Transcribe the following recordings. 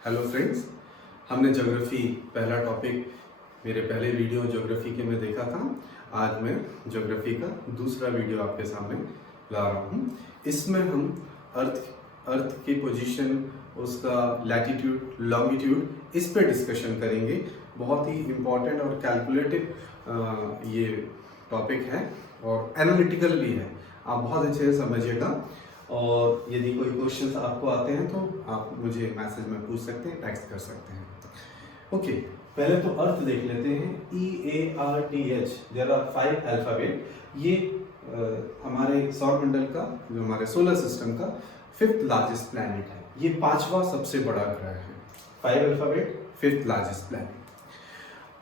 Hello friends, हमने geography पहला topic मेरे पहले वीडियो ज्योग्राफी के में देखा था। आज मैं ज्योग्राफी का दूसरा वीडियो आपके सामने ला रहा हूँ। इसमें हम अर्थ की पोजीशन, उसका लैटिट्यूड, लॉन्गिट्यूड, इस पे डिस्कशन करेंगे। बहुत ही इम्पोर्टेंट और कैलकुलेटिव ये टॉपिक है और एनालिटिकल भी है। आप बहुत अच्छे से समझिएगा और यदि कोई क्वेश्चंस आपको आते हैं तो आप मुझे मैसेज में पूछ सकते हैं, टेक्स्ट कर सकते हैं। ओके, पहले तो अर्थ देख लेते हैं। EARTH, there are 5 alphabet. ये हमारे सौरमंडल का, जो हमारे सोलर सिस्टम का 5th लार्जेस्ट प्लैनेट है। ये 5वां सबसे बड़ा ग्रह है। 5 अल्फाबेट, 5th लार्जेस्ट प्लैनेट।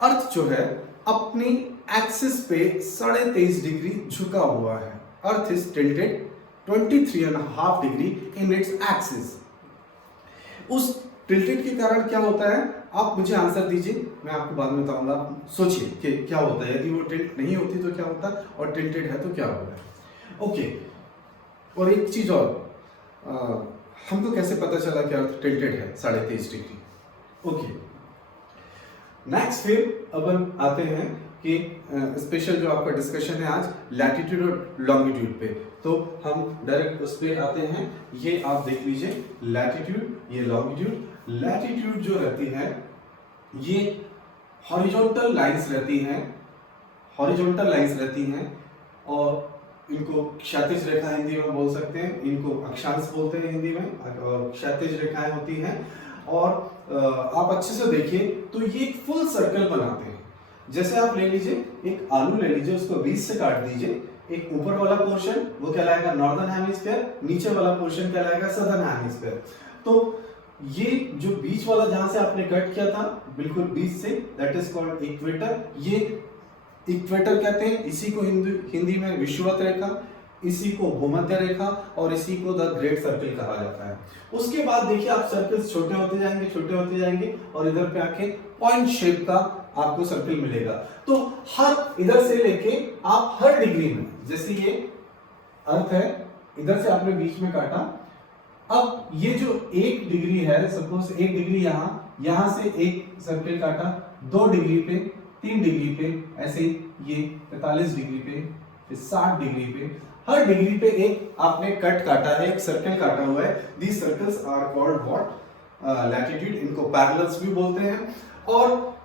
अर्थ जो है अपनी एक्सिस पे 23.5 डिग्री झुका हुआ है। Earth is tilted 23.5 degree in its axis. उस टिल्टेड के कारण क्या होता है, आप मुझे आंसर दीजिए, मैं आपको बाद में बताऊंगा। सोचिए कि क्या होता है, यदि वो टिल्ट नहीं होती तो क्या होता और टिल्टेड है तो क्या होगा। ओके, और एक चीज और, हमको कैसे पता चला कि अर्थ टिल्टेड है 23.5 डिग्री। ओके, नेक्स्ट फिर अब हम आते हैं कि स्पेशल जो आपका डिस्कशन है आज लैटिट्यूड और लॉन्गिट्यूड पे, तो हम डायरेक्ट उस पे आते हैं। ये आप देख लीजिए, लैटिट्यूड, ये लॉन्गिट्यूड। लैटिट्यूड जो रहती है ये हॉरिजॉन्टल लाइंस रहती हैं, हॉरिजॉन्टल लाइंस रहती हैं और इनको क्षैतिज रेखा हिंदी में बोल सकते हैं, इनको अक्षांश बोलते हैं हिंदी में, और क्षैतिज रेखाएं होती हैं। और आप अच्छे से देखिए तो ये एक फुल सर्कल बनाते हैं। जैसे आप ले लीजिए, एक आलू ले लीजिए, उसको बीच से काट दीजिए। एक ऊपर वाला पोर्शन वो कहलाएगा नॉर्दर्न हेमिस्फीयर, नीचे वाला पोर्शन कहलाएगा सदर्न हेमिस्फीयर। तो ये जो बीच वाला जहां से आपने कट किया था बिल्कुल बीच से, दैट इज कॉल्ड इक्वेटर। ये इक्वेटर कहते हैं, इसी को हिंदी में विषुवत रेखा, इसी को भूमध्य रेखा और इसी को द ग्रेट सर्कल कहा जाता है। उसके बाद देखिए आप सर्कल्स छोटे होते जाएंगे, छोटे होते जाएंगे और इधर पे आके पॉइंट शेप का आपको सर्कल मिलेगा। तो हर इधर से लेके आप हर डिग्री में, जैसे ये अर्थ है, इधर से आपने बीच में काटा, अब ये जो 1 डिग्री है, सपोज 1 डिग्री यहां से एक सर्कल काटा, 2 डिग्री पे, 3 डिग्री पे, ऐसे ये 45 डिग्री पे, फिर 60 डिग्री पे, हर डिग्री पे एक आपने कट काटा है, एक सर्कल काटा हुआ है। These circles are called what, latitude. इनको पैरेलल्स भी बोलते हैं। और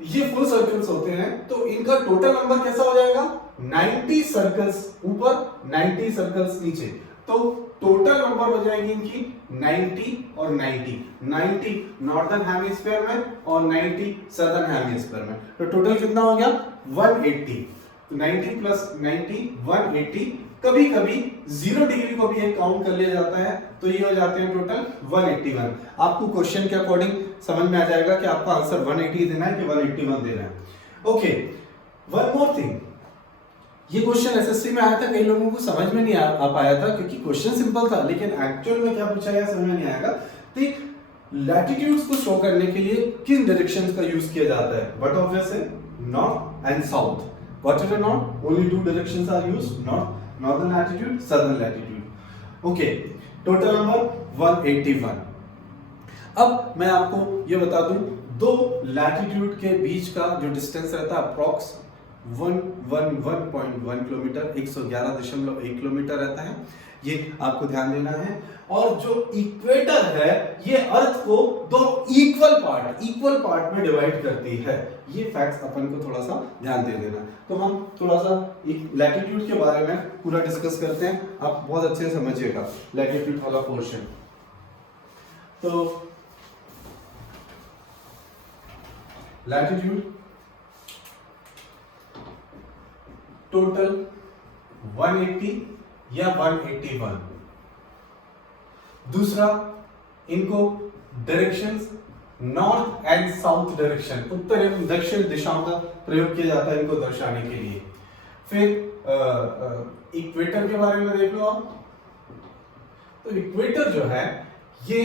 ये फुल सर्कल्स होते हैं तो इनका टोटल नंबर कैसा हो जाएगा, 90 सर्कल्स ऊपर, 90 सर्कल्स नीचे। तो टोटल नंबर हो जाएगी इनकी 90 और 90 नॉर्दर्न हेमिस्फीयर में और 90 सदर्न हेमिस्फीयर में। तो टोटल कितना हो गया, 180। तो 90 प्लस 90 180। कभी कभी 0 डिग्री को भी एक काउंट कर लिया जाता है, तो ये हो जाते हैं टोटल 181। आपको क्वेश्चन के अकॉर्डिंग समझ में आ जाएगा कि आपका आंसर 180 देना है कि 181 देना है। ओके, वन मोर थिंग, ये क्वेश्चन एसएससी में आया था, कई लोगों को समझ में नहीं आ पाया था क्योंकि क्वेश्चन सिंपल था, लेकिन एक्चुअल में क्या पूछा गया समझ में नहीं आएगा। तो लैटिट्यूड्स को शो करने के लिए किन डायरेक्शंस का यूज किया जाता है, बट ऑब्वियस है north and south. What is the north, only 2 directions are used, northern latitude, southern latitude. Okay, total number 181। अब मैं आपको ये बता दूं, 2 लैटिट्यूड के बीच का जो डिस्टेंस रहता है अप्रॉक्स 111.1 किलोमीटर, 111.1 किलोमीटर रहता है। ये आपको ध्यान देना है। और जो इक्वेटर है ये अर्थ को 2 इक्वल पार्ट में डिवाइड करती है। ये फैक्ट्स अपन को थोड़ा सा ध्यान दे देना। तो हम थोड़ा सा लैटिट्यूड के बारे में पूरा डिस्कस करते हैं, आप बहुत अच्छे से समझिएगा लैटिट्यूड वाला पोर्शन। तो लैटिट्यूड टोटल 180 या 181। दूसरा, इनको directions north and south direction, उत्तर एवं दक्षिण दिशाओं का प्रयोग किया जाता है इनको दर्शाने के लिए। फिर इक्वेटर के बारे में देख लो आप। तो इक्वेटर जो है ये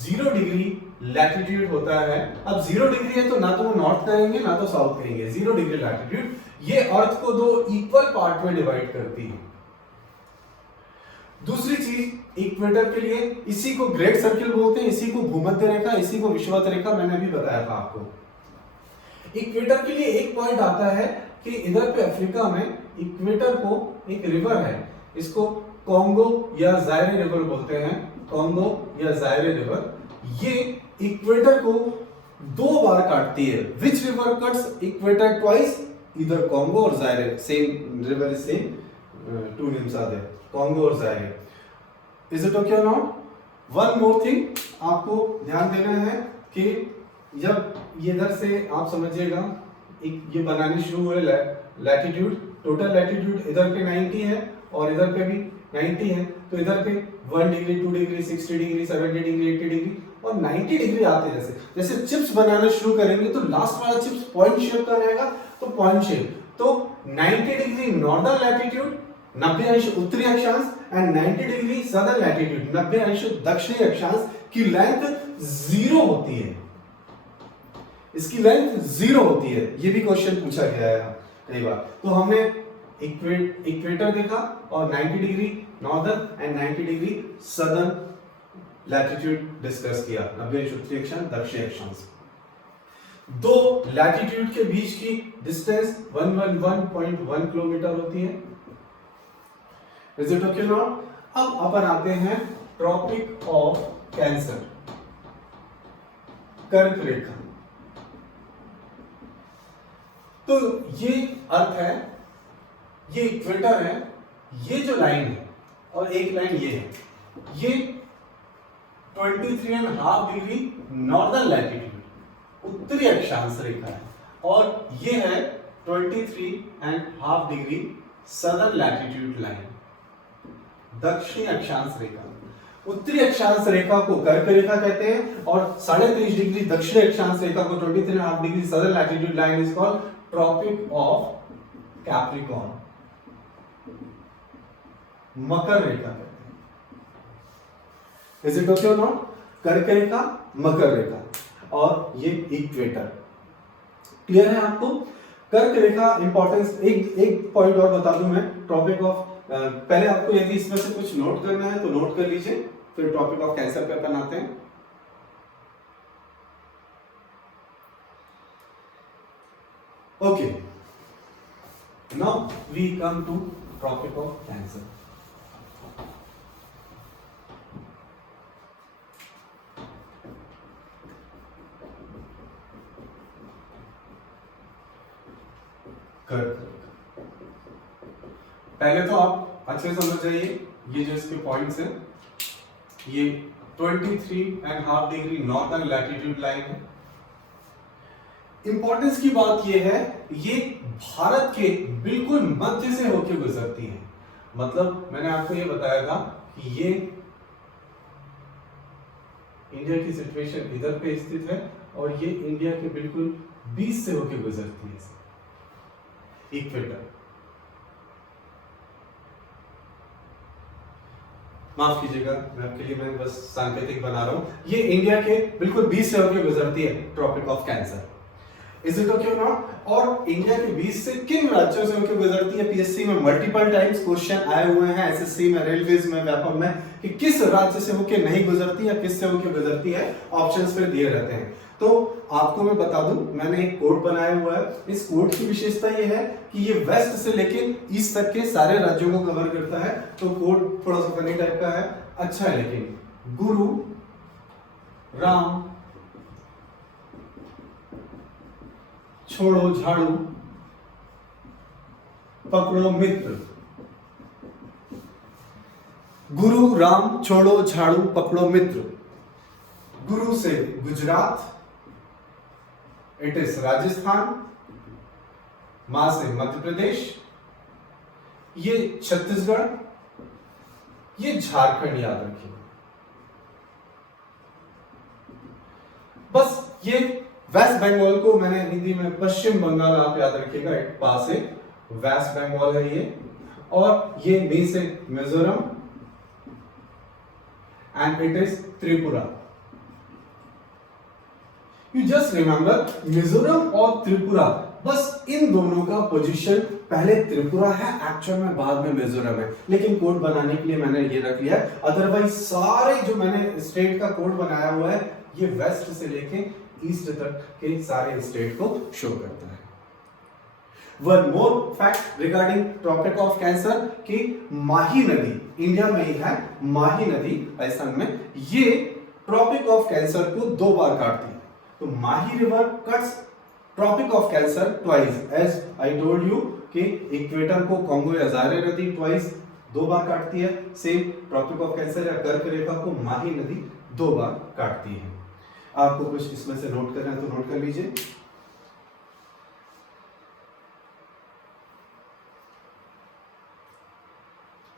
0 डिग्री लैटिट्यूड होता है। अब 0 डिग्री है तो ना तो वो नॉर्थ करेंगे ना तो साउथ करेंगे, 0 डिग्री लैटिट्यूड। ये अर्थ को 2 इक्वल पार्ट में डिवाइड करती है। दूसरी चीज, इक्वेटर के लिए इसी को ग्रेट सर्किल बोलते हैं, इसी को भूमध्य रेखा, इसी को विषुवत रेखा, मैंने अभी बताया था आपको। इक्वेटर के लिए एक पॉइंट आता है कि इधर पे अफ्रीका में इक्वेटर को एक रिवर है, इसको कॉन्गो या जायरे रिवर बोलते हैं, कॉन्गो या जायरे रिवर। ये इक्वेटर को 2 बार काटती है। Which river cuts equator twice? इधर कॉन्गो और Zaire, same river is same, 2 names are there, Congo और जायरे। इज इट ओके और नॉट? वन मोर थिंग आपको ध्यान देना है कि जब ये इधर से आप समझिएगा, ये बनाने शुरू हुए लैटिट्यूड, टोटल लैटिट्यूड इधर पे 90 है और इधर पे भी 90 है, तो इधर पे 1 degree, 2 degree, 60 degree, 70 degree, 80 degree और 90 डिग्री आते हैं। जैसे चिप्स बनाना शुरू करेंगे तो लास्ट वाला चिप्स पॉइंट शेप का रहेगा, तो पॉइंट शेप, तो 90 डिग्री नॉर्दर्न लैटिट्यूड, 90 अंश उत्तरी अक्षांश, एंड 90 डिग्री सदर्न लैटिट्यूड, 90 अंश दक्षिणी अक्षांश की लेंथ 0 होती है। इसकी लेंथ 0 होती है। ये भी क्वेश्चन पूछा गया है कई बार। तो हमने इक्वेटर देखा और 90 degree northern and 90 degree southern latitude discuss किया, 90 अंश उत्तरी अक्षांश, दक्षिणी अक्षांश। 2 लैटिट्यूड के बीच की डिस्टेंस 111.1 किलोमीटर होती है। Is it okay not? अब अपन आते हैं ट्रॉपिक ऑफ कैंसर, कर्क रेखा। तो ये अर्थ है, ये इक्वेटर है, ये जो लाइन है और एक लाइन ये है, ये 23.5 डिग्री नॉर्दर्न लैटिट्यूड उत्तरी अक्षांश रेखा है और ये है 23.5 डिग्री सदर्न लैटिट्यूड लाइन, दक्षिणी अक्षांश रेखा। उत्तरी अक्षांश रेखा को कर्क रेखा कहते हैं और 23.5 डिग्री दक्षिणी अक्षांश रेखा को 23.5 degree southern latitude line is called Tropic of Capricorn, मकर रेखा कहते हैं। इज इट ओके और नॉट? कर्क रेखा, मकर रेखा और ये इक्वेटर। क्लियर है आपको? कर्क रेखा इंपॉर्टेंस, एक पॉइंट और बता दूं मैं, ट्रॉपिक ऑफ, पहले आपको यदि इसमें से कुछ नोट करना है तो नोट कर लीजिए, फिर टॉपिक ऑफ कैंसर पे अपन आते हैं। Okay, now we come to topic of cancer. पहले तो आप अच्छे से समझ जाइए, ये जो इसके पॉइंट्स हैं, ये 23.5 डिग्री नॉर्दर्न लैटिट्यूड लाइन है। इंपॉर्टेंस की बात ये है, ये भारत के बिल्कुल मध्य से होकर गुजरती है। मतलब मैंने आपको ये बताया था कि ये इंडिया की सिचुएशन इधर पे स्थित है और ये इंडिया के बिल्कुल बीच से होकर गुजरती है, इक्वेटर। माफ कीजिएगा, मैं आपके लिए मैं बस सांकेतिक बना रहा हूं। ये इंडिया के बिल्कुल बीच से होकर गुजरती है, tropic of cancer. Is it okay और नॉट? और इंडिया के बीच से किन राज्यों से होकर गुजरती है? पीएससी में मल्टीपल टाइम्स क्वेश्चन आए हुए हैं, एसएससी में, रेलवेज में, व्यापम में, कि किस राज्य से होकर नहीं गुजरती या किस से होकर गुजरती है, ऑप्शंस पे दिए रहते हैं। तो आपको मैं बता दूं, मैंने एक कोड बनाया हुआ है। इस कोड की विशेषता ये है कि ये वेस्ट से लेके ईस्ट तक के सारे राज्यों को कवर करता है। तो कोड थोड़ा सा फनी टाइप का है, अच्छा है लेकिन। गुरु राम छोड़ो झाड़ू पकड़ो मित्र। गुरु राम छोड़ो झाड़ू पकड़ो मित्र। गुरु से गुजरात, इट इज राजस्थान, मां से मध्य प्रदेश, ये छत्तीसगढ़, ये झारखंड, याद रखिए। बस ये वेस्ट बंगाल को मैंने हिंदी में पश्चिम बंगाल आप याद रखिएगा, पास है, वेस्ट बंगाल है ये। और ये मी से Mizoram and it is Tripura. You just remember Mizoram और त्रिपुरा, बस इन दोनों का पोजीशन पहले त्रिपुरा है एक्चुअल में, बाद में मिजोरम है, लेकिन कोड बनाने के लिए मैंने ये रख लिया है। अदरवाइज सारे जो मैंने स्टेट का कोड बनाया हुआ है ये वेस्ट से लेके ईस्ट तक के सारे स्टेट को शो करता है। One more fact regarding tropic of cancer कि माही नदी इंडिया में ही है, माही नदी असम में, ये ट्रॉपिक ऑफ कैंसर को 2 बार काटती है। तो Mahi river cuts tropic of cancer twice, as I told you कि इक्वेटर को कॉन्गो या जारे नदी ट्वाइस 2 बार काटती है, सेम ट्रॉपिक ऑफ कैंसर या कर्क रेखा को माही नदी 2 बार काटती है। आपको कुछ इसमें से नोट करना है तो नोट कर लीजिए।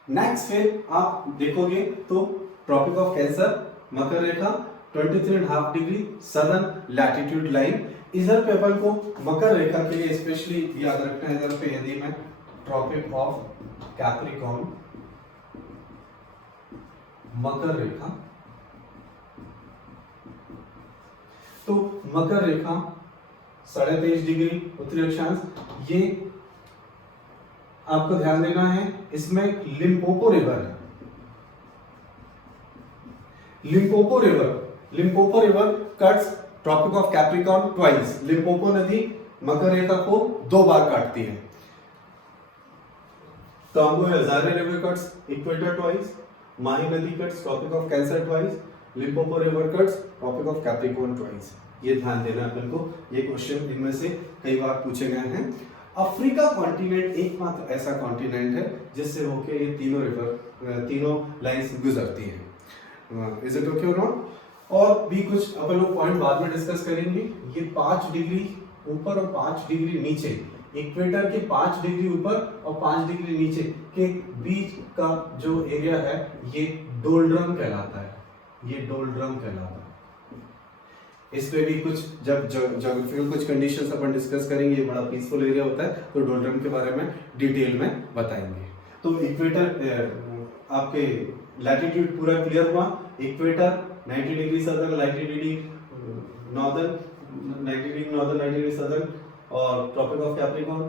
नेक्स्ट फिर आप देखोगे तो ट्रॉपिक ऑफ कैंसर मकर रेखा 23.5 डिग्री सदर्न लैटिट्यूड लाइन। इधर पे अपन को मकर रेखा के लिए स्पेशली याद रखना है, इधर पे यदि मैं ट्रॉपिक ऑफ कैप्रिकॉर्न मकर रेखा, तो मकर रेखा 23.5 डिग्री उत्तरी अक्षांश, ये आपको ध्यान देना है। इसमें लिम्पोपो रिवर है, Limpopo river cuts tropic of capricorn twice. Limpopo नदी मकर रेखा को 2 बार काटती है। कांगो या Zaire river cuts equator twice, Mahi नदी cuts tropic of cancer twice, Limpopo river cuts tropic of capricorn twice. ये ध्यान देना है अपन को, ये क्वेश्चन इनमें से कई बार पूछे गए हैं। अफ्रीका कॉन्टिनेंट एकमात्र ऐसा कॉन्टिनेंट है जिससे होके ये तीनों लाइंस गुजरती हैं। इज इट ओके और नॉट? और भी कुछ अपन लोग पॉइंट बाद में डिस्कस करेंगे। ये 5 डिग्री ऊपर और 5 डिग्री नीचे, इक्वेटर के 5 डिग्री ऊपर और 5 डिग्री नीचे के बीच का जो एरिया है ये डोल्ड्रम कहलाता है, ये डोल्ड्रम कहलाता है। इस पे भी कुछ जब ज्योग्राफिकल कुछ कंडीशंस अपन डिस्कस करेंगे, ये बड़ा पीसफुल एरिया होता है तो डोल्ड्रम के बारे में डिटेल में बताएंगे। तो इक्वेटर आपके लैटिट्यूड पूरा क्लियर हुआ। Equator 90 degree southern, 90 degree northern, 90 degree northern, 90 degree southern, और Tropic of Capricorn,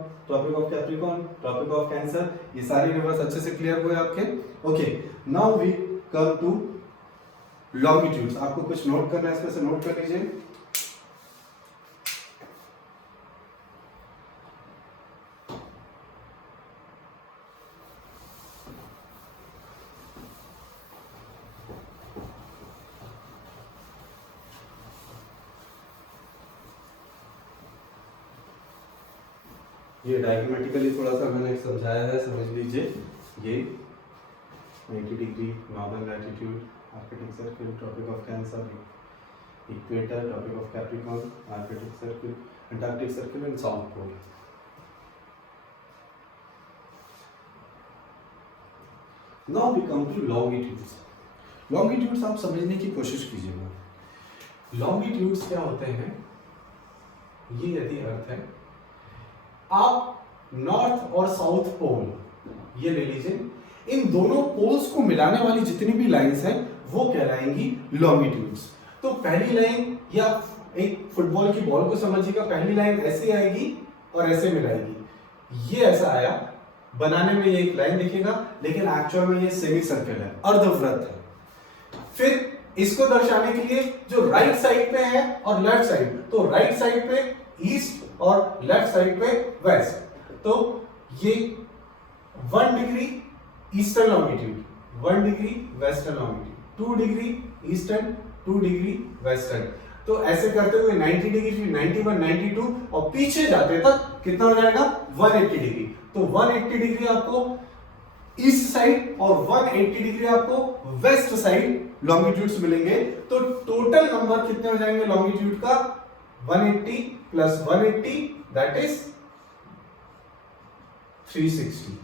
Tropic of Cancer, ये सारे रिवर्स अच्छे से क्लियर हुए आपके। Okay, now we come to longitudes. आपको कुछ नोट करना है, इसमें से नोट कर लीजिए। ये डायग्रामेटिकली थोड़ा सा मैंने समझाया है, समझ लीजिए। ये 90 degree northern latitude, arctic circle, tropic of cancer, equator, tropic of capricorn, arctic circle, antarctic circle and south pole. Now we come to longitudes. Longitudes आप समझने की कोशिश कीजिएगा। लॉन्गिट्यूड्स क्या होते हैं? ये यदि अर्थ है, आप नॉर्थ और साउथ पोल ये ले लीजिए, इन दोनों पोल्स को मिलाने वाली जितनी भी लाइंस हैं वो कहलाएंगी लॉन्गिट्यूड्स। तो पहली लाइन, या एक फुटबॉल की बॉल को समझिएगा, पहली लाइन ऐसे आएगी और ऐसे मिलाएगी। ये ऐसा आया, बनाने में ये एक लाइन दिखेगा, लेकिन एक्चुअल में ये सेमी सर्कल है, अर्धवृत्त है। फिर इसको दर्शाने के लिए जो राइट साइड पे है और लेफ्ट साइड, तो राइट साइड पे ईस्ट और लेफ्ट साइड पे वेस्ट, तो ये 1 degree eastern longitude, 1 degree western longitude, 2 degree eastern, 2 degree western. तो ऐसे करते हुए 90 डिग्री, 91, 92 और पीछे जाते तक कितना हो जाएगा? 180 डिग्री। तो 180 डिग्री आपको ईस्ट साइड और 180 डिग्री आपको वेस्ट साइड लॉन्गिट्यूड्स मिलेंगे। तो टोटल नंबर कितने हो जाएंगे लॉन्गिट्यूड का? 180 plus 180 that is 360।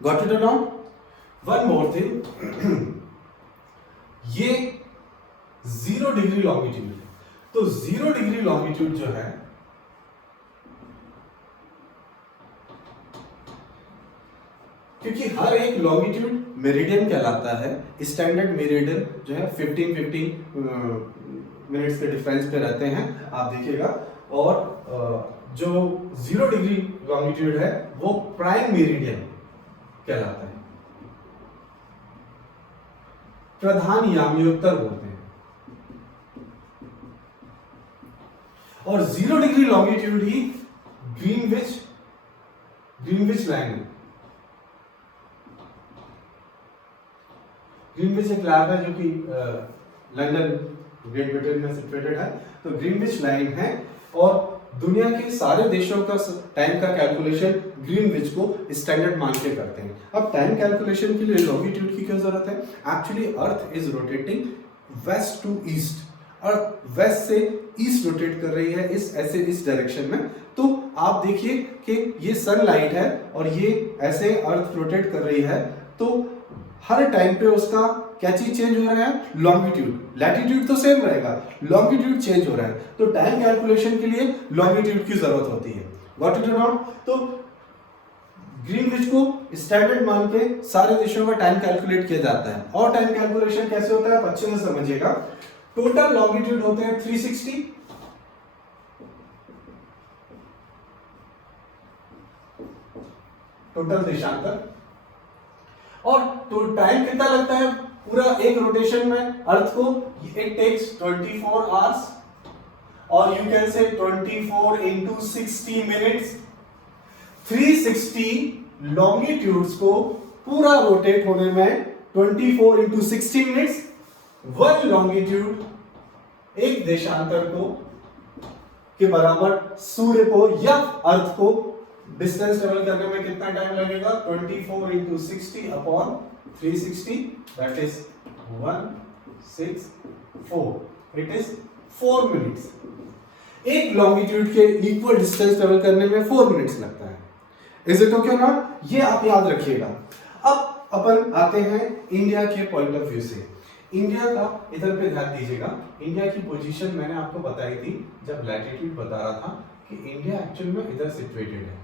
Got it or not? One more thing, ये 0 डिग्री लॉन्गिट्यूड है। तो 0 डिग्री लॉन्गिट्यूड जो है, क्योंकि हर एक लॉन्गिट्यूड मेरिडियन कहलाता है, स्टैंडर्ड मेरिडियन जो है 15 मिनट्स के डिफरेंस पे रहते हैं, आप देखिएगा। और जो 0 डिग्री लॉन्गिट्यूड है वो प्राइम मेरिडियन कहलाता है, प्रधान याम्योत्तर बोलते हैं। और 0 डिग्री लॉन्गिट्यूड ही ग्रीनविच लाइन है। ग्रीनविच एक लैब है जो कि लंदन ग्रेट ब्रिटेन में सिचुएटेड है। तो ग्रीनविच लाइन है और दुनिया के सारे देशों का टाइम का कैलकुलेशन ग्रीनविच को स्टैंडर्ड मान के करते हैं। अब टाइम कैलकुलेशन के लिए लॉन्गिट्यूड की क्या जरूरत है? Actually earth is rotating west to east, earth west से ईस्ट रोटेट कर रही है इस डायरेक्शन में। तो आप देखिए कि ये सनलाइट है और ये ऐसे अर्थ रोटेट कर रही है, तो हर टाइम पे उसका क्या चीज चेंज हो रहा है? लॉन्गिट्यूड। लैटिट्यूड तो सेम रहेगा, लॉन्गिट्यूड चेंज हो रहा है। तो टाइम कैलकुलेशन के लिए लॉन्गिट्यूड की जरूरत होती है। गॉट इट और नॉट? तो ग्रीनविच को स्टैंडर्ड मान के सारे देशों का टाइम कैलकुलेट किया जाता है। और टाइम कैलकुलेशन कैसे होता है आप अच्छे से समझिएगा। टोटल लॉन्गिट्यूड होते हैं 360, टोटल देशांतर, और तो टाइम कितना लगता है पूरा एक रोटेशन में अर्थ को? इट टेक्स 24 आवर्स, और you can say 24 into 60 minutes. 360 longitudes को पूरा रोटेट होने में 24 into 60 मिनट्स। 1 लॉन्गिट्यूड एक देशांतर को के बराबर सूर्य को या अर्थ को डिस्टेंस ट्रेवल करने में कितना टाइम लगेगा? 24 into 60 upon 360, that is 164, it is 4 minutes। एक लॉन्गिट्यूड के इक्वल डिस्टेंस ट्रेवल करने में 4 मिनट्स लगता है। Is it okay not? ये आप याद रखिएगा। अब अपन आते हैं इंडिया के पॉइंट ऑफ व्यू से। इंडिया का इधर पे ध्यान दीजिएगा। इंडिया की पोजीशन मैंने आपको बताई थी जब लैटिट्यूड बता रहा था कि इंडिया एक्चुअल में इधर सिचुएटेड है।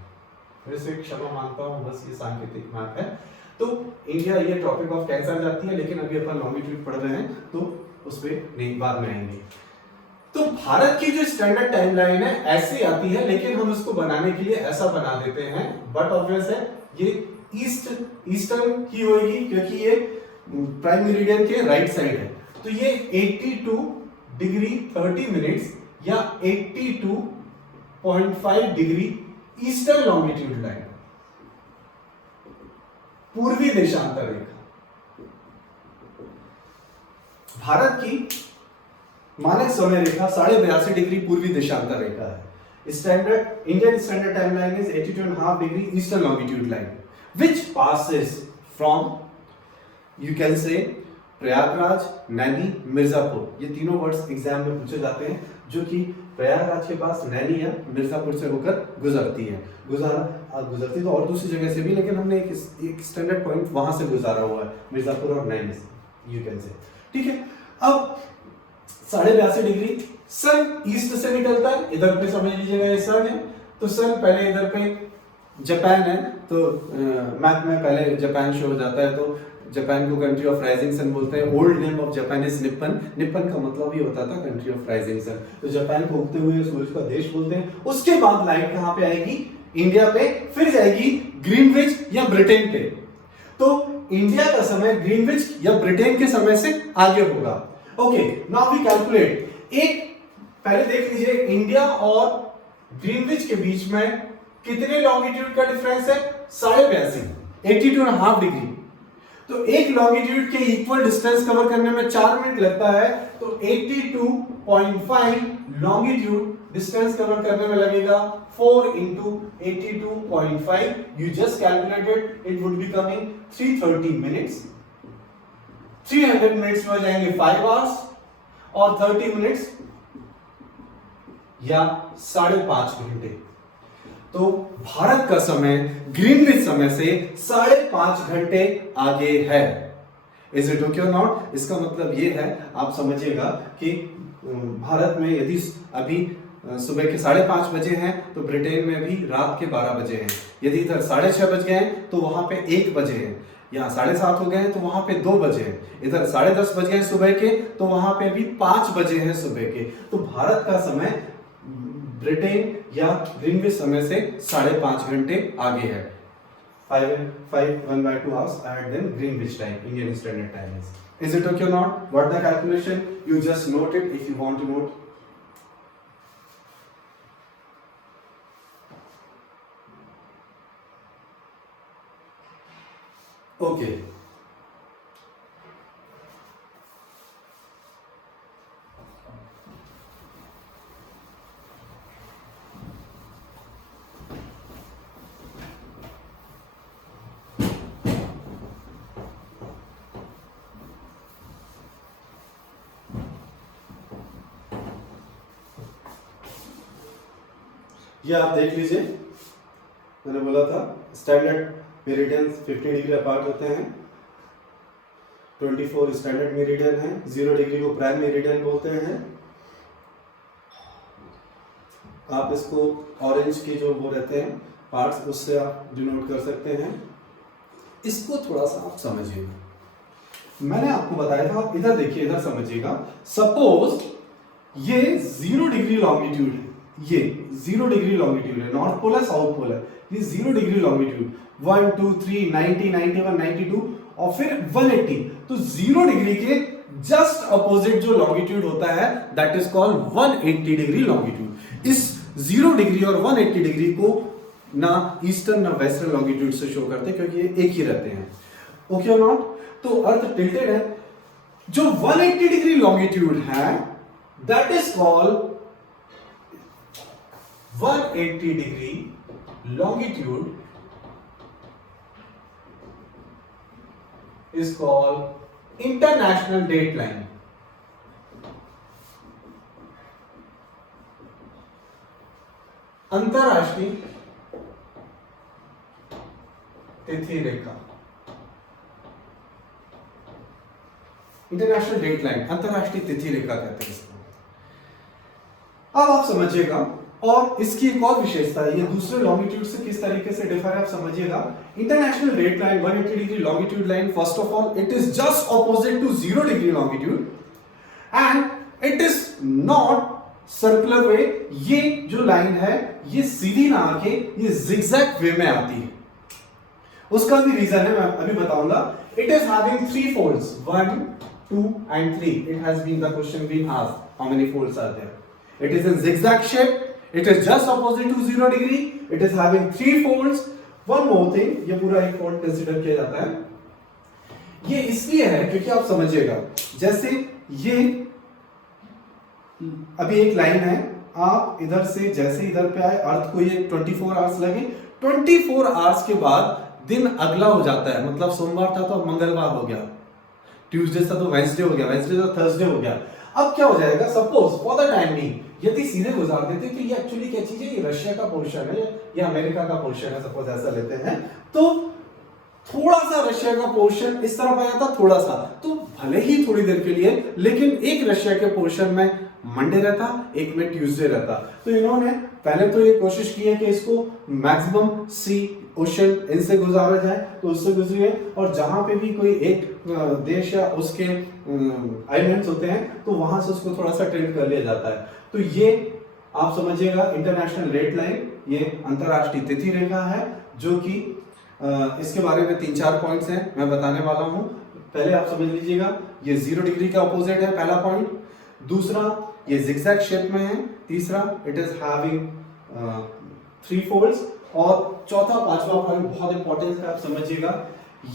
फिर से क्षमा मांगता हूं, बस ये सांकेतिक मार्क है। तो इंडिया ये टॉपिक ऑफ कैंसर जाती है, लेकिन अभी अपन लॉन्गिट्यूड पढ़ रहे हैं तो उस पर नहीं बाद में आएंगे। तो भारत की जो स्टैंडर्ड टाइमलाइन है ऐसी आती है, लेकिन हम इसको बनाने के लिए ऐसा बना देते हैं, बट ऑब्वियस है ये ईस्टर्न की होगी क्योंकि ये प्राइम मेरिडियन के राइट साइड है। तो ये 82 डिग्री 30 मिनट्स या 82.5 डिग्री ईस्टर्न लॉन्गिट्यूड लाइन, पूर्वी देशांतर रेखा। भारत की मानक समय रेखा 82.5 डिग्री पूर्वी देशांतर रेखा है। Standard Indian standard timeline is 82.5 degree eastern longitude line which passes from you can say Prayagraj, Naini, Mirzapur. ये तीनों वर्ड्स एग्जाम में पूछे जाते हैं, जो कि प्रयागराज के पास नैनी या मिर्जापुर से होकर गुजरती है। गुजरती तो और दूसरी जगह से भी, लेकिन हमने एक स्टैंडर्ड पॉइंट वहां से गुजारा हुआ है, मिर्जापुर और नैनी से, यू कैन से। ठीक है। अब 82.5 डिग्री सन ईस्ट से निकलता है। इधर पे समझ लीजिएगा ये सन है, तो सन पहले इधर पे जापान है, तो मैप में पहले जापान शो हो जाता है। तो जापान को कंट्री ऑफ राइजिंग सन बोलते हैं। Old name of Japan is Nippon. Nippon का मतलब ही होता था कंट्री ऑफ राइजिंग सन। तो जापान को उगते हुए सूरज का देश बोलते हैं। उसके बाद लाइट कहां पे आएगी? इंडिया पे, फिर जाएगी ग्रीनविच या ब्रिटेन पे। तो इंडिया का समय ग्रीनविच या ब्रिटेन के समय से आगे होगा। Okay, now we calculate. एक पहले देख लीजिए, इंडिया और ग्रीनविच के बीच में कितने लॉन्गिट्यूड का डिफरेंस है? 82.5, 82.5 डिग्री। तो एक लॉन्गिट्यूड के इक्वल डिस्टेंस कवर करने में 4 मिनट लगता है, तो 82.5 लॉन्गिट्यूड डिस्टेंस कवर करने में लगेगा 4 into 82.5। You just calculated, it would be coming 330 minutes. 300 minutes में हो जाएंगे 5 आवर्स, और 30 मिनट्स या 5.5 घंटे। तो भारत का समय ग्रीनविच समय से 5.5 घंटे आगे है। इज इट ओके और नॉट? इसका मतलब ये है, आप समझिएगा कि भारत में यदि अभी सुबह के 5:30 बजे हैं, तो ब्रिटेन में भी रात के 12 बजे हैं। यदि इधर 6:30 बज गए हैं तो वहां पे 1 बजे हैं। यहाँ 7:30 हो गए हैं तो वहां पे 2 बजे हैं। इधर 10:30 बज गए हैं सुबह के, तो वहां पे भी 5 बजे हैं सुबह के। तो भारत का समय ब्रिटेन या ग्रीनविच समय से 5.5 घंटे आगे है. 1/2 hours ahead than Greenwich time, Indian Standard Time is. Is it okay or not? Got the calculation? You just note it if you want to note. Okay. ये आप देख लीजिए, मैंने बोला था स्टैंडर्ड मेरिडियन 50 डिग्री अपार्ट होते हैं, 24 standard meridian है, 0 डिग्री को प्राइम मेरिडियन बोलते हैं. आप इसको ऑरेंज के जो वो रहते हैं पार्ट्स, उससे आप डिनोट कर सकते हैं. इसको थोड़ा सा आप समझिएगा, मैंने आपको बताया था, आप इधर देखिए, इधर समझिएगा. सपोज ये 0 डिग्री लॉन्गिट्यूड है, ये 0 डिग्री लॉन्गिट्यूड है, नॉर्थ पोल है, साउथ पोल है, ये 0 डिग्री लॉन्गिट्यूड 1 2 3 90 91 92 और फिर 180. तो 0 डिग्री के जस्ट अपोजिट जो लॉन्गिट्यूड होता है that is called 180 degree longitude. इस 0 डिग्री और 180 डिग्री को ना ईस्टर्न ना वेस्टर्न लॉन्गिट्यूड से शो करते क्योंकि ये एक ही रहते हैं. ओके और नॉट? तो अर्थ टिल्टेड है. जो 180 डिग्री लॉन्गिट्यूड है that is called 180 degree longitude is called international dateline. अंतरराष्ट्रीय तिथि रेखा, इंटरनेशनल डेटलाइन, अंतरराष्ट्रीय तिथि रेखा कहते हैं इसको. अब आप समझिएगा, और इसकी एक और विशेषता है, ये दूसरे लॉन्गिट्यूड से किस तरीके से डिफर है आप समझिएगा. International date line 180 degree longitude line, first of all it is just opposite to 0 degree longitude and it is not circular way. ये जो लाइन है ये सीधी ना आके ये जिगजैग वे में आती है. उसका भी रीजन है, मैं अभी बताऊंगा. It is having 3 folds 1 2 and 3. It has been the question been asked, how many folds are there. It is in zigzag shape. It is just opposite to 0 degree. It is having 3 folds. One more thing, ये पूरा एक fold consider किया जाता है. ये इसलिए है क्योंकि आप समझिएगा, जैसे ये अभी एक लाइन है, आप इधर से जैसे इधर पे आए, अर्थ को ये 24 आवर्स लगे, 24 आवर्स के बाद दिन अगला हो जाता है. मतलब सोमवार था तो मंगलवार हो गया, ट्यूसडे था तो वेंसडे हो गया, वेंसडे था थर्सडे हो गया. अब क्या हो जाएगा, suppose for the time being यदि सीधे गुजार देते कि ये एक्चुअली क्या चीज है, ये रशिया का पोर्शन है या अमेरिका का पोर्शन है, सपोज ऐसा लेते हैं, तो थोड़ा सा रशिया का पोर्शन इस तरफ आया था, थोड़ा सा, तो भले ही थोड़ी देर के लिए, लेकिन एक रशिया के पोर्शन में मंडे रहता, एक में ट्यूसडे रहता. तो इन्होंने पहले तो ये कोशिश की है कि इसको मैक्सिमम सी ओशन इनसे गुजारा जाए, तो उससे गुजरिए, और जहां पे भी कोई एक देश या उसके आइलैंड्स होते हैं तो वहां से उसको थोड़ा सा टिल्ट कर लिया जाता है. तो ये आप समझिएगा इंटरनेशनल डेट लाइन, ये अंतरराष्ट्रीय तिथि रेखा है, जो कि इसके बारे में 3-4 पॉइंट्स हैं मैं बताने वाला हूं. पहले आप समझ लीजिएगा, ये 0 डिग्री का अपोजिट है, पहला पॉइंट. दूसरा, ये जिगजैग शेप में है. तीसरा, इट इज हैविंग 3 folds. और चौथा, पांचवा पॉइंट बहुत इंपॉर्टेंट है, आप समझिएगा,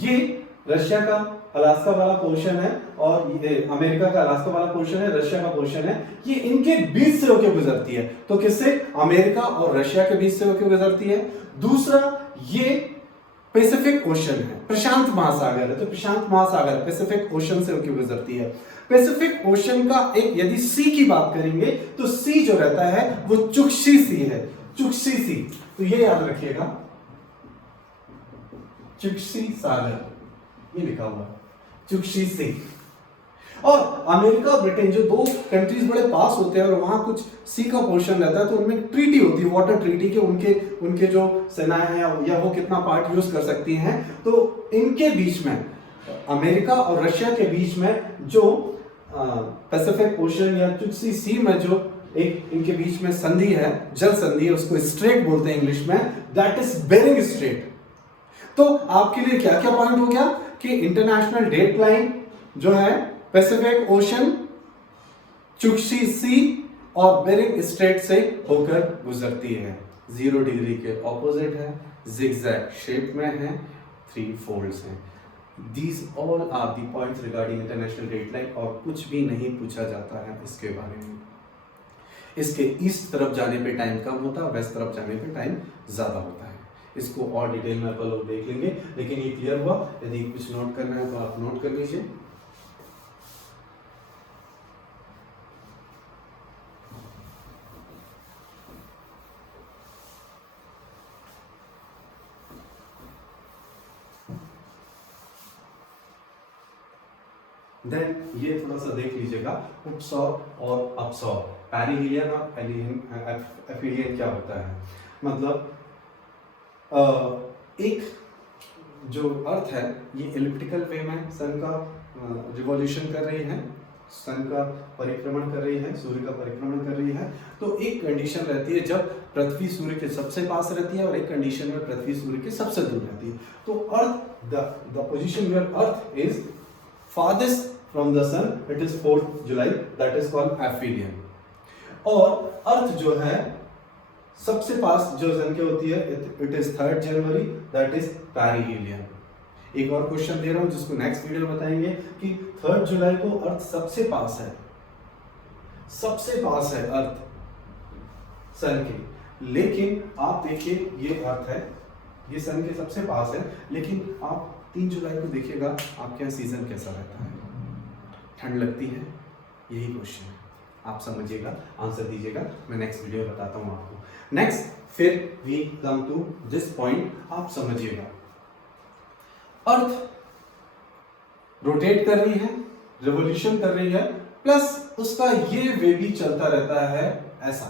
ये रशिया का अलास्का वाला पोर्शन है और ये अमेरिका का अलास्का वाला पोर्शन है, रशिया का पोर्शन है, ये इनके बीच से होकर गुजरती है. तो किससे? अमेरिका और रशिया के बीच से होकर गुजरती है. दूसरा, ये पैसिफिक ओशन है, प्रशांत महासागर है, तो प्रशांत महासागर पैसिफिक ओशन से होकर गुजरती है. पैसिफिक ओशन का एक यदि सी की बात करेंगे तो सी जो रहता है वो चुक्शी सी है, चुक्शी सी. तो ये याद रखिएगा, चुक्शी सागर, ये लिखा हुआ चुक्शी सी. और अमेरिका और ब्रिटेन जो 2 कंट्रीज बड़े पास होते हैं और वहां कुछ सी का पोर्शन रहता है, तो उनमें ट्रीटी होती है, वाटर ट्रीटी के, उनके जो सेनाएं हैं या वो कितना पार्ट यूज कर सकती हैं. तो इनके बीच में, अमेरिका और रशिया के बीच में जो पैसिफिक ओशन या चुक्शी सी में जो एक इनके बीच में संधि है, जल संधि, उसको स्ट्रेट बोलते हैं इंग्लिश में, दैट इज बेरिंग स्ट्रेट। तो आपके लिए क्या क्या पॉइंट हो गया कि इंटरनेशनल डेट लाइन जो है पैसिफिक ओशन, चुक्शी सी और बेरिंग स्ट्रेट से होकर गुजरती है, 0 डिग्री के ऑपोजिट है, जिगजैग शेप में है, 3 फोल्ड्स हैं। These all are the points regarding international date line, और कुछ भी नहीं पूछा जाता है इसके बारे में। इसके ईस्ट तरफ जाने पे टाइम कम होता है, वेस्ट तरफ जाने पे टाइम ज़्यादा होता है। इसको और डिटेल में अपन लोग देख लेंगे, लेकिन ये क्लियर हुआ। यदि कुछ नोट करना है तो आप नोट कर लीजिए। देन ये थोड़ा सा देख लीजिएगा, उपसौर और अपसौर, पेरिहीलियन और एफिलियन क्या होता है। मतलब एक जो अर्थ है ये एलिप्टिकल वे में सन का रिवॉल्यूशन कर रही है, सन का परिक्रमण कर रही है, सूर्य का परिक्रमण कर रही है। तो एक कंडीशन रहती है जब पृथ्वी सूर्य के सबसे पास रहती है, और एक कंडीशन में पृथ्वी सूर्य के सबसे दूर रहती है। तो earth the position where earth is farthest from the sun, it is 4th July, that is called aphelion। और अर्थ जो है सबसे पास जो सन के होती है, it is 3rd January, that is perihelion. एक और क्वेश्चन दे रहा हूं जिसको नेक्स्ट वीडियो में बताएंगे कि 3rd जुलाई को अर्थ सबसे पास है, सबसे पास है अर्थ सन के। लेकिन आप देखिए ये अर्थ है, ये सन के सबसे पास है, लेकिन आप 3 जुलाई को देखिएगा आपके यहाँ सीजन कैसा रहता है, ठंड लगती है, यही क्वेश्चन है। आप समझिएगा, आंसर दीजिएगा, मैं नेक्स्ट वीडियो में बताता हूँ आपको। नेक्स्ट फिर we come to this point, आप समझिएगा। अर्थ रोटेट कर रही है, रिवोल्यूशन कर रही है, प्लस उसका ये वे भी चलता रहता है ऐसा।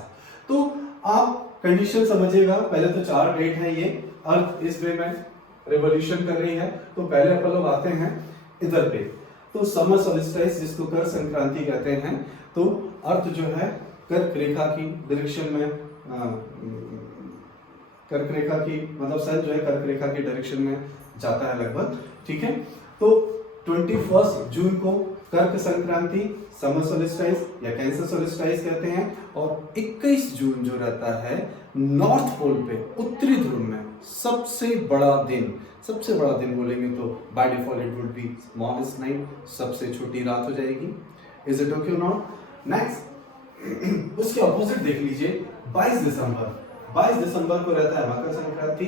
तो आप कंडीशन समझिएगा, पहले तो 4 डेट है ये, अर्थ इस वे में रिवोल्यूशन कर रही है। तो पहले अपन लोग आते हैं इधर पे, तो समर सोल्स्टिस जिसको कर संक्रांति कहते हैं। तो अर्थ जो है कर्क रेखा की डायरेक्शन में, कर्क रेखा की मतलब सन जो है कर्क रेखा की डायरेक्शन में जाता है लगभग, ठीक है। तो 21 जून को कर्क संक्रांति, समर सोल्स्टिस या कैंसर सोल्स्टिस कहते हैं। और 21 जून जो रहता है नॉर्थ पोल पे, उत्तरी ध्रुव में सबसे बड़ा दिन बोलेंगे तो by default it would be smallest night, सबसे छोटी रात हो जाएगी। Is it okay not? Next उसके ऑपोजिट देख लीजिए, 22 दिसंबर को रहता है मकर संक्रांति।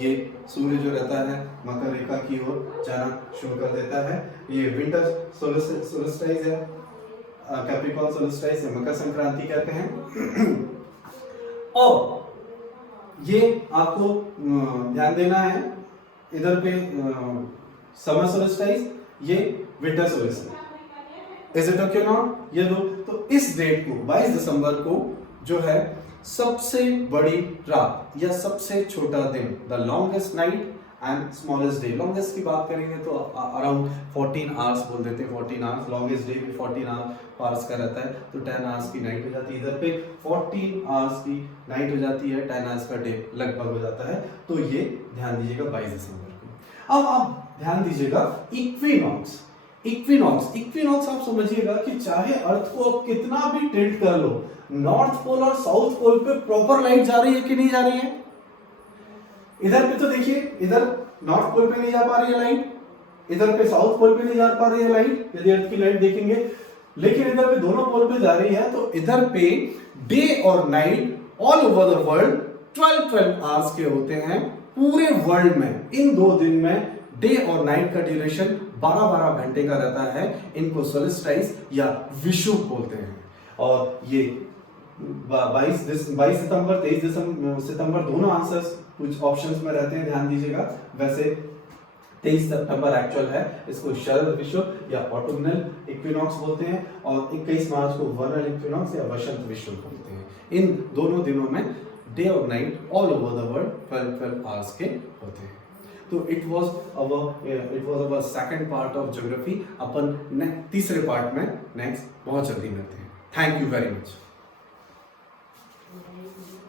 ये सूर्य जो रहता है मकर रेखा की ओर जाना शुरू कर देता है। ये विंटर सोल्स्टिस है, कैप्रिकॉर्न सोल्स्टिस है, मकर संक्रांति कहते हैं। और ये आपको ध्यान देना है, इधर पे समर सोल्स्टिस, ये winter solstice. Is it okay not? ये दो। तो इस डेट को 22 दिसंबर को जो है सबसे बड़ी रात या सबसे छोटा दिन, the longest night and smallest day. Longest key बात करेंगे तो अराउंड 14 आवर्स बोल देते हैं, 14 आवर्स। लॉन्गेस्ट डे भी 14 आवर्स का रहता है, तो 10 आवर्स की नाइट हो जाती है। इधर पे 14 आवर्स की नाइट हो जाती है, 10 आवर्स का डे लगभग हो जाता है। तो ये ध्यान दीजिएगा 22 दिसंबर को। अब आप ध्यान दीजिएगा इक्विनॉक्स आप समझिएगा कि चाहे अर्थ को आप कितना भी टिल्ट कर लो, नॉर्थ पोल और साउथ पोल पे प्रॉपर लाइट जा रही है कि नहीं जा रही है? इधर पे तो देखिए, इधर नॉर्थ पोल पे नहीं जा पा रही है लाइट, इधर पे साउथ पोल पे नहीं जा पा रही है लाइट, यदि अर्थ की लाइट देखेंगे। लेकिन इधर पे दोनों पोल पे जा रही है। तो इधर पे डे और night all over the world 12 hours के होते हैं पूरे वर्ल्ड में। इन 2 दिन में डे और नाइट का ड्यूरेशन 12 घंटे का रहता है। इनको सोल्स्टिस या विषुव बोलते हैं। और ये 22 सितंबर 23 सितंबर दोनों आंसर्स कुछ ऑप्शंस में रहते हैं, ध्यान दीजिएगा। वैसे 23 सितंबर एक्चुअल है, इसको शरद विषुव या ऑटोमनल इक्विनॉक्स बोलते हैं। और 21 मार्च को वर्नल इक्विनॉक्स या वसंत विषुव बोलते हैं। इन दोनों दिनों में डे और night all over the world 12 hours के होते हैं। तो it was our second part of geography. अपन तीसरे पार्ट में नेक्स्ट बहुत जल्दी मिलते हैं। Thank you very much. Very good.